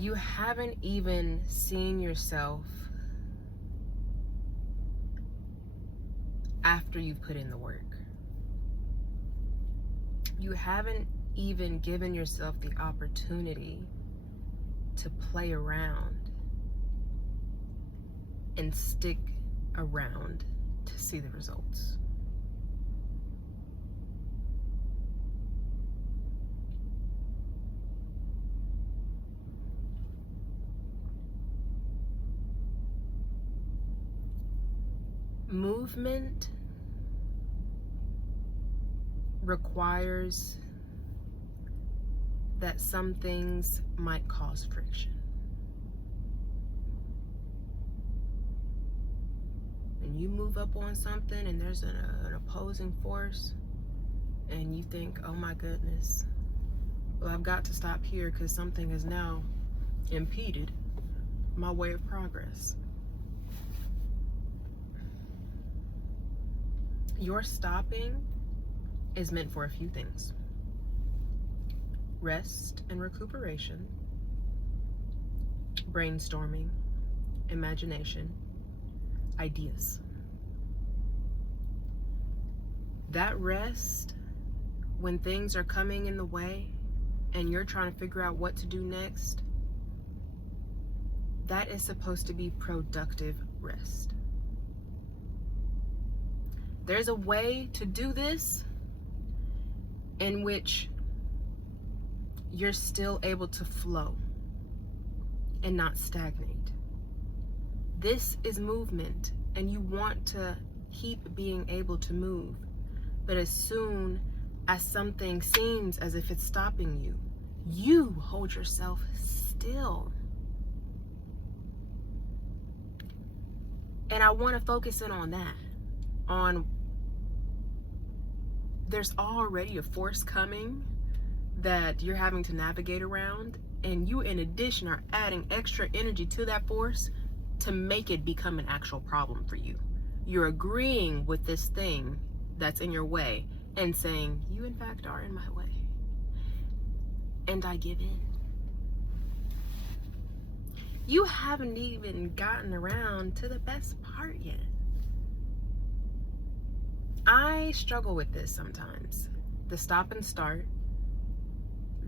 You haven't even seen yourself after you've put in the work. You haven't even given yourself the opportunity to play around and stick around to see the results. Movement requires that some things might cause friction. When you move up on something and there's an opposing force and you think, oh my goodness, well, I've got to stop here because something has now impeded my way of progress. Your stopping is meant for a few things: rest and recuperation, brainstorming, imagination, ideas. That rest, when things are coming in the way and you're trying to figure out what to do next, that is supposed to be productive rest. There's a way to do this in which you're still able to flow and not stagnate. This is movement, and you want to keep being able to move. But as soon as something seems as if it's stopping you, you hold yourself still. And I want to focus in on that. There's already a force coming that you're having to navigate around, and you in addition are adding extra energy to that force to make it become an actual problem for you. You're agreeing with this thing that's in your way and saying, you in fact are in my way, and I give in. You haven't even gotten around to the best part yet. I struggle with this sometimes. The stop and start.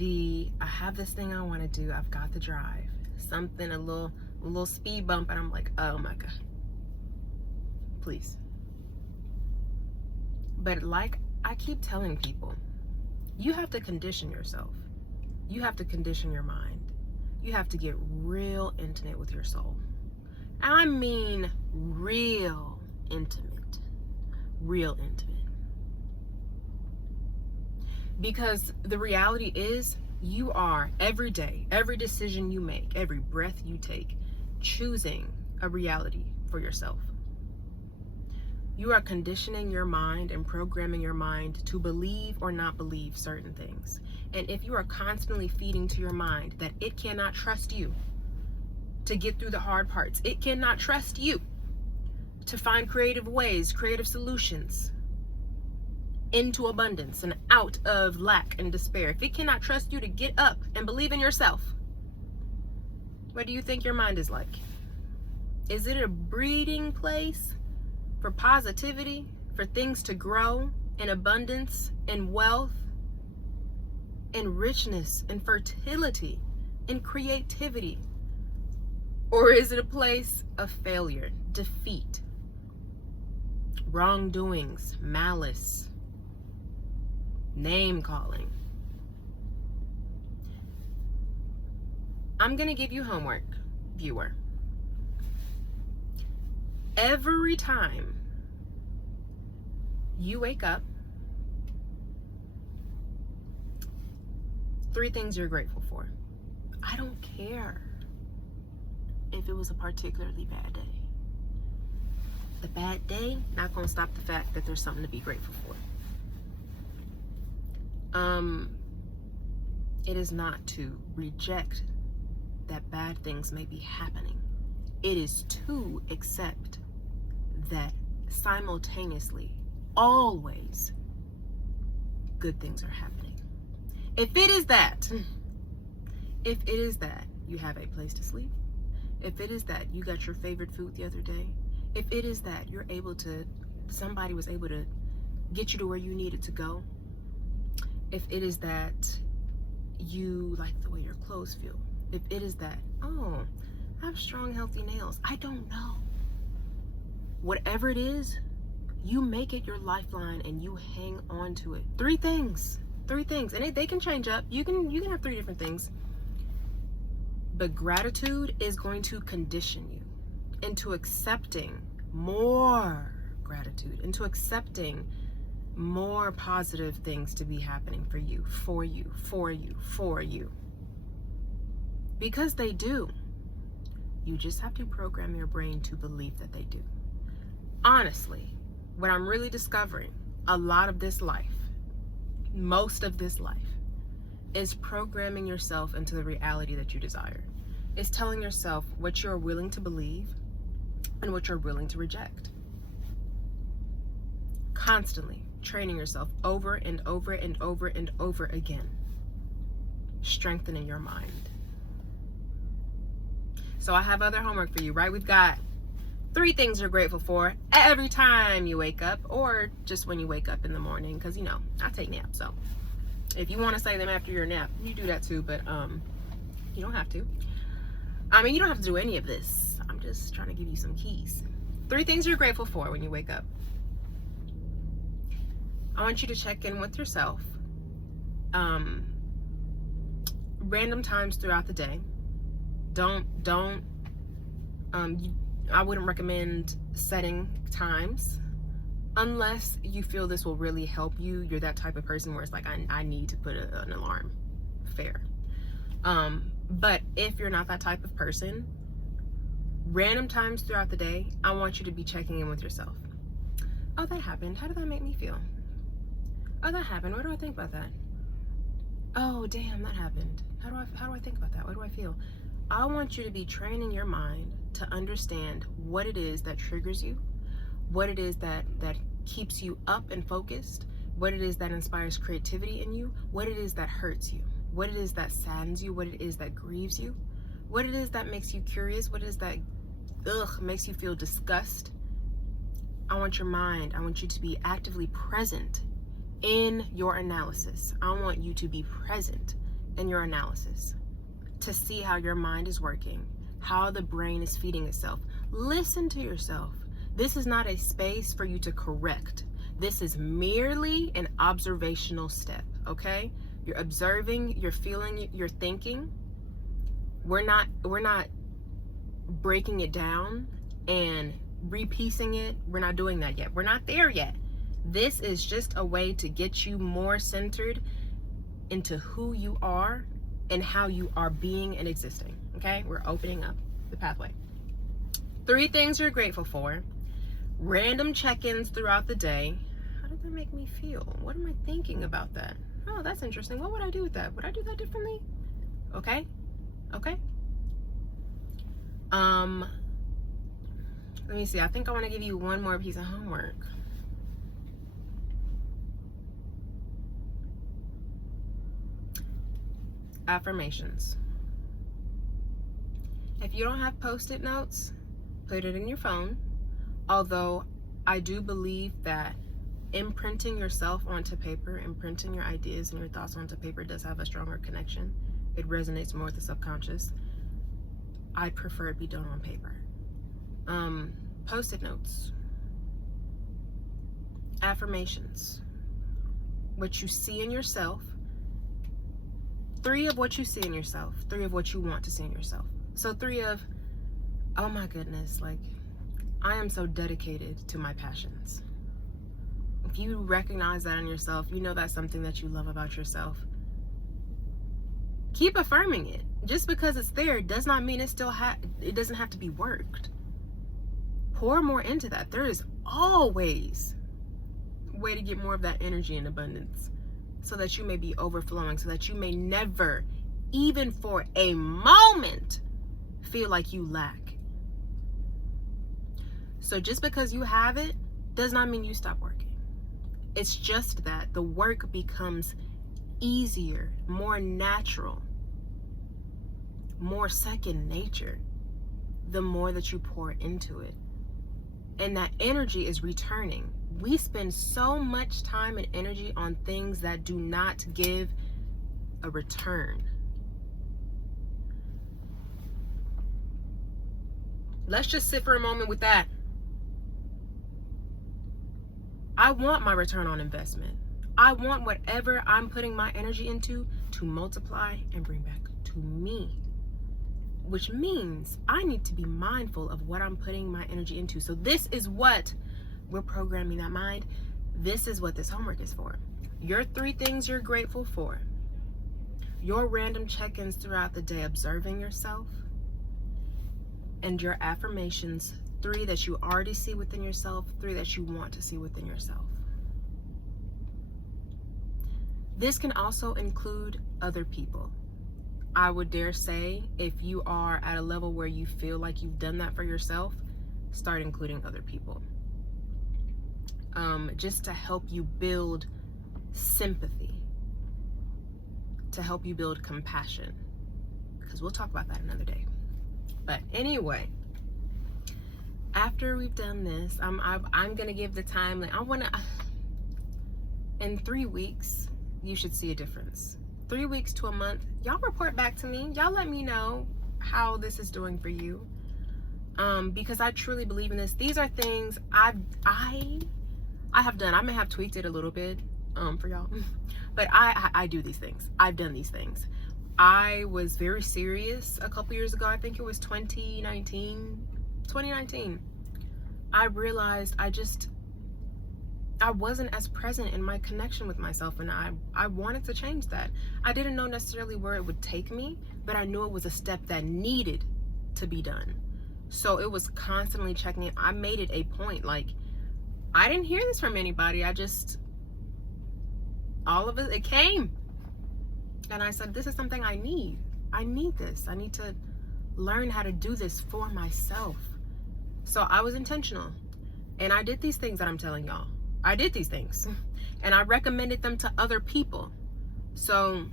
I have this thing I want to do. I've got the drive. Something, a little speed bump, and I'm like, oh my God. Please. But like I keep telling people, you have to condition yourself. You have to condition your mind. You have to get real intimate with your soul. I mean real intimate. Real intimate. Because the reality is, you are every day, every decision you make, every breath you take, choosing a reality for yourself. You are conditioning your mind and programming your mind to believe or not believe certain things. And if you are constantly feeding to your mind that it cannot trust you to get through the hard parts, it cannot trust you to find creative ways, creative solutions into abundance and out of lack and despair, if it cannot trust you to get up and believe in yourself, what do you think your mind is like? Is it a breeding place for positivity, for things to grow in abundance, in wealth, in richness, in fertility, in creativity? Or is it a place of failure, defeat, wrongdoings, malice, name calling? I'm going to give you homework, viewer. Every time you wake up, 3 things you're grateful for. I don't care if it was a particularly bad day. The bad day, not going to stop the fact that there's something to be grateful for. It is not to reject that bad things may be happening. It is to accept that simultaneously, always, good things are happening. If it is that, you have a place to sleep, if it is that you got your favorite food the other day, if it is that somebody was able to get you to where you needed to go, if it is that you like the way your clothes feel, if it is that, oh, I have strong, healthy nails, I don't know. Whatever it is, you make it your lifeline and you hang on to it. Three things, and they can change up. You can have 3 different things. But gratitude is going to condition you into accepting more gratitude, into accepting more positive things to be happening for you, for you, for you, for you. Because they do. You just have to program your brain to believe that they do. Honestly, what I'm really discovering, a lot of this life, most of this life, is programming yourself into the reality that you desire. It's telling yourself what you're willing to believe and what you're willing to reject. Constantly training yourself over and over and over and over again. Strengthening your mind. So I have other homework for you, right? We've got 3 things you're grateful for every time you wake up, or just when you wake up in the morning, because I take naps. So if you want to say them after your nap, you do that too, but you don't have to. I mean, you don't have to do any of this. I'm just trying to give you some keys. 3 things you're grateful for when you wake up. I want you to check in with yourself. Random times throughout the day. I wouldn't recommend setting times unless you feel this will really help you. You're that type of person where it's like, I need to put an alarm. Fair. But if you're not that type of person, random times throughout the day, I want you to be checking in with yourself. Oh, that happened. How did that make me feel? Oh, that happened. What do I think about that? Oh, damn, that happened. How do I think about that? What do I feel? I want you to be training your mind to understand what it is that triggers you, what it is that keeps you up and focused, what it is that inspires creativity in you, what it is that hurts you, what it is that saddens you, what it is that grieves you, what it is that makes you curious, what it is that makes you feel disgust. I want your mind, I want you to be actively present in your analysis. I want you to be present in your analysis to see how your mind is working, how the brain is feeding itself. Listen to yourself. This is not a space for you to correct. This is merely an observational step, okay? You're observing, you're feeling, you're thinking. We're not breaking it down and repiecing it. We're not doing that yet. We're not there yet. This is just a way to get you more centered into who you are and how you are being and existing, okay? We're opening up the pathway. 3 things you're grateful for. Random check-ins throughout the day. How did that make me feel? What am I thinking about that? Oh, that's interesting. What would I do with that? Would I do that differently? Okay. Let me see. I think I want to give you one more piece of homework. Affirmations. If you don't have post-it notes, put it in your phone. Although I do believe that imprinting yourself onto paper, imprinting your ideas and your thoughts onto paper does have a stronger connection. It resonates more with the subconscious. I prefer it be done on paper. Post-it notes. Affirmations. What you see in yourself. 3 of what you see in yourself. 3 of what you want to see in yourself. So 3 of, oh my goodness, like, I am so dedicated to my passions. If you recognize that in yourself, you know that's something that you love about yourself. Keep affirming it. Just because it's there does not mean it doesn't have to be worked. Pour more into that. There is always a way to get more of that energy and abundance so that you may be overflowing, so that you may never, even for a moment, feel like you lack. So just because you have it does not mean you stop working. It's just that the work becomes easier, more natural more second nature the more that you pour into it. And that energy is returning. We spend so much time and energy on things that do not give a return. Let's just sit for a moment with that. I want my return on investment. I want whatever I'm putting my energy into to multiply and bring back to me. Which means I need to be mindful of what I'm putting my energy into. So this is what we're programming that mind. This is what this homework is for. Your 3 things you're grateful for. Your random check-ins throughout the day, observing yourself. And your affirmations, 3 that you already see within yourself, 3 that you want to see within yourself. This can also include other people. I would dare say, if you are at a level where you feel like you've done that for yourself, start including other people. Just to help you build sympathy, to help you build compassion, because we'll talk about that another day. But anyway, after we've done this, I'm gonna give the time. In 3 weeks, you should see a difference. 3 weeks to a month, y'all report back to me. Y'all let me know how this is doing for you. Because I truly believe in this. These are things I have done. I may have tweaked it a little bit for y'all, but I do these things. I've done these things. I was very serious a couple years ago. I think it was 2019. I realized I wasn't as present in my connection with myself, and I wanted to change that. I didn't know necessarily where it would take me, but I knew it was a step that needed to be done. So it was constantly checking it. I made it a point. Like, I didn't hear this from anybody. All of it came. And I said, this is something I need. I need this. I need to learn how to do this for myself. So I was intentional. And I did these things that I'm telling y'all. I did these things. And I recommended them to other people. So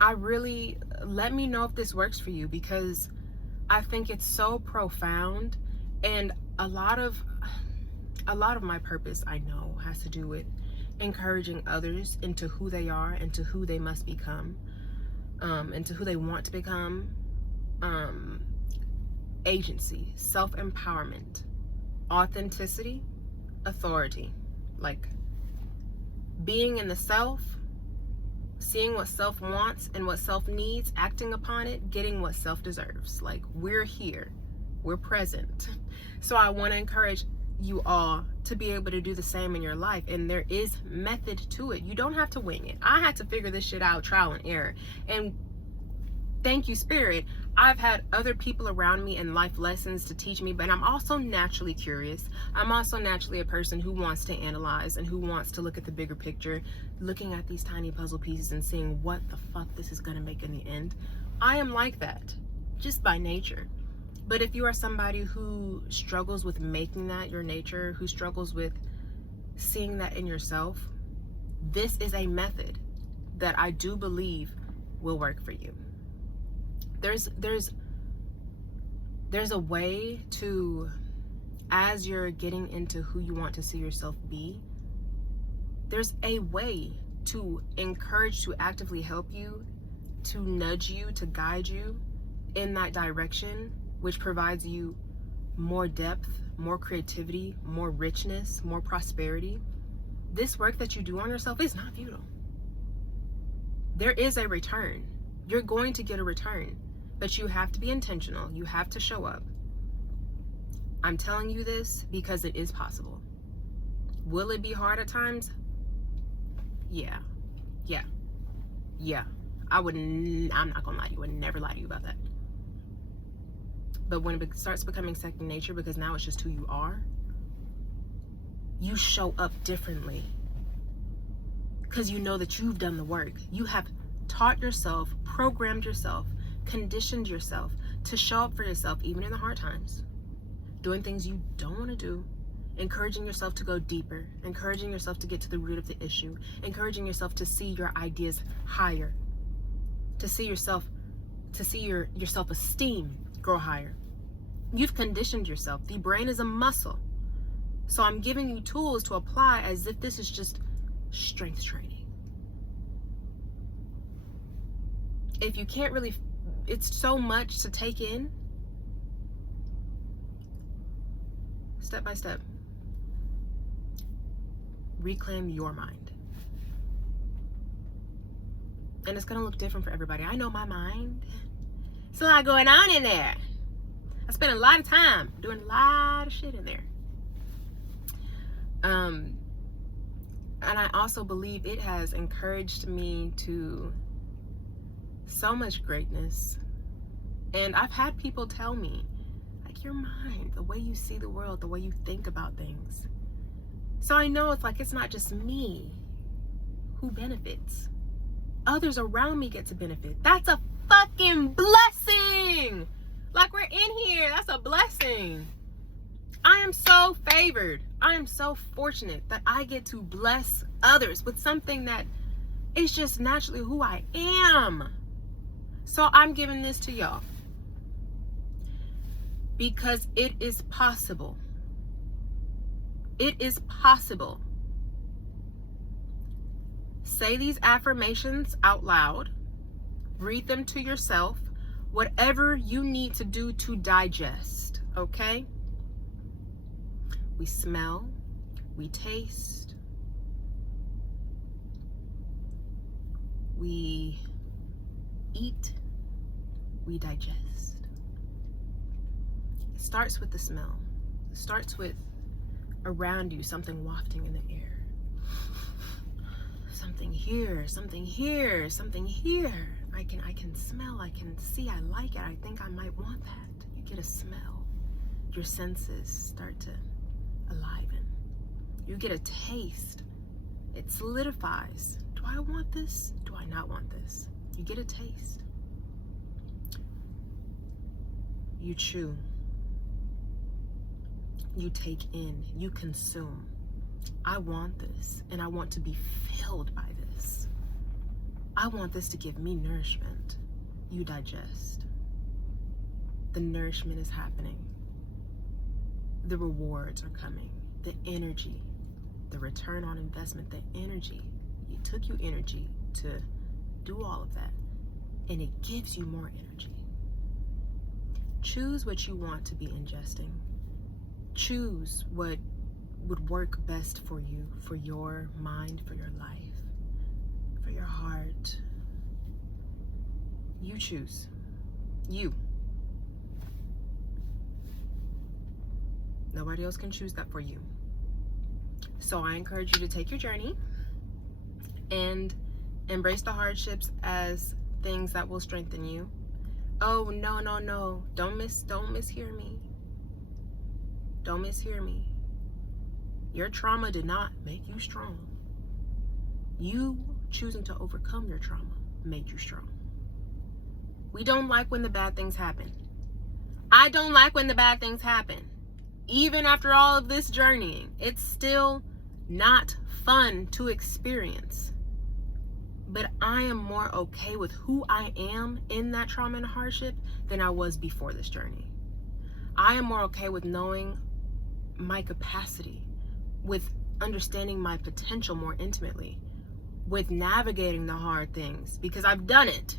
let me know if this works for you, because I think it's so profound. And a lot of my purpose, I know, has to do with encouraging others into who they are, into who they must become, into who they want to become. Agency, self-empowerment, authenticity, authority. Like, being in the self, seeing what self wants and what self needs, acting upon it, getting what self deserves. Like, we're here, we're present. So I want to encourage you all to be able to do the same in your life. And there is method to it. You don't have to wing it. I had to figure this shit out, trial and error. And thank you, Spirit, I've had other people around me and life lessons to teach me, but I'm also naturally curious. I'm also naturally a person who wants to analyze and who wants to look at the bigger picture, looking at these tiny puzzle pieces and seeing what the fuck this is gonna make in the end. I am like that, just by nature. But if you are somebody who struggles with making that your nature, who struggles with seeing that in yourself, this is a method that I do believe will work for you. There's a way to, as you're getting into who you want to see yourself be, there's a way to encourage, to actively help you, to nudge you, to guide you in that direction, which provides you more depth, more creativity, more richness, more prosperity. This work that you do on yourself is not futile. There is a return. You're going to get a return. But you have to be intentional. You have to show up. I'm telling you this because it is possible. Will it be hard at times? Yeah. I'm not gonna lie to you. I would never lie to you about that. But when it starts becoming second nature, because now it's just who you are, you show up differently. Because you know that you've done the work. You have taught yourself, programmed yourself, conditioned yourself to show up for yourself even in the hard times, doing things you don't want to do, encouraging yourself to go deeper, encouraging yourself to get to the root of the issue, encouraging yourself to see your ideas higher, to see yourself to see your self-esteem grow higher. You've conditioned yourself. The brain is a muscle. So I'm giving you tools to apply as if this is just strength training. If you can't really, it's so much to take in. Step by step. Reclaim your mind. And it's going to look different for everybody. I know my mind. There's a lot going on in there. I spent a lot of time doing a lot of shit in there. And I also believe it has encouraged me to so much greatness. And I've had people tell me, like, your mind, the way you see the world, the way you think about things. So I know it's like, it's not just me who benefits. Others around me get to benefit. That's a fucking blessing. Like, we're in here. That's a blessing. I am so favored. I am so fortunate that I get to bless others with something that is just naturally who I am. So I'm giving this to y'all because it is possible. It is possible. Say these affirmations out loud. Read them to yourself. Whatever you need to do to digest, okay? We smell, we taste, we eat, we digest. It starts with the smell. It starts with around you, something wafting in the air. Something here, something here, something here. I can smell, I can see, I like it, I think I might want that. You get a smell. Your senses start to aliven. You get a taste. It solidifies. Do I want this? Do I not want this? You get a taste. You chew. You take in. You consume. I want this, and I want to be filled by this. I want this to give me nourishment. You digest. The nourishment is happening. The rewards are coming. The energy, the return on investment, the energy. It took you energy to do all of that, and it gives you more energy. Choose what you want to be ingesting. Choose what would work best for you, for your mind, for your life, for your heart. You choose. You. Nobody else can choose that for you. So I encourage you to take your journey and embrace the hardships as things that will strengthen you. Oh, no. Don't mishear me. Don't mishear me. Your trauma did not make you strong. You choosing to overcome your trauma made you strong. We don't like when the bad things happen. I don't like when the bad things happen. Even after all of this journeying, it's still not fun to experience. But I am more okay with who I am in that trauma and hardship than I was before this journey. I am more okay with knowing my capacity, with understanding my potential more intimately, with navigating the hard things because I've done it.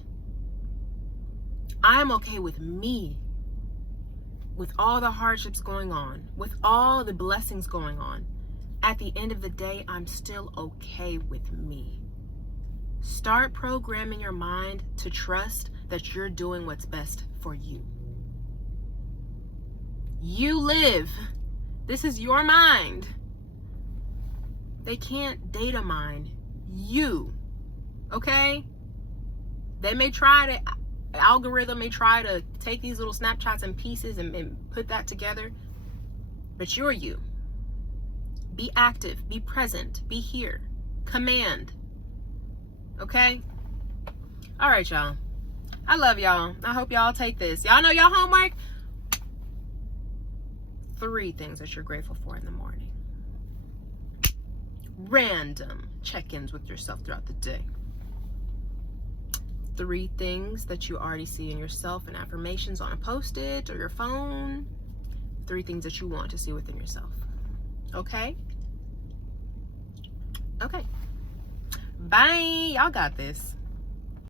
I am okay with me, with all the hardships going on, with all the blessings going on. At the end of the day, I'm still okay with me. Start programming your mind to trust that you're doing what's best for you. You live. This is your mind. They can't data mine you. Okay? They may try to, algorithm may try to take these little snapshots and pieces and put that together, but you're you. Be active, be present, be here. Command. Okay? All right, y'all. I love y'all. I hope y'all take this. Y'all know y'all homework? 3 things that you're grateful for in the morning. Random check-ins with yourself throughout the day. 3 things that you already see in yourself and affirmations on a post-it or your phone. 3 things that you want to see within yourself. Okay? Okay. Bye. Y'all got this.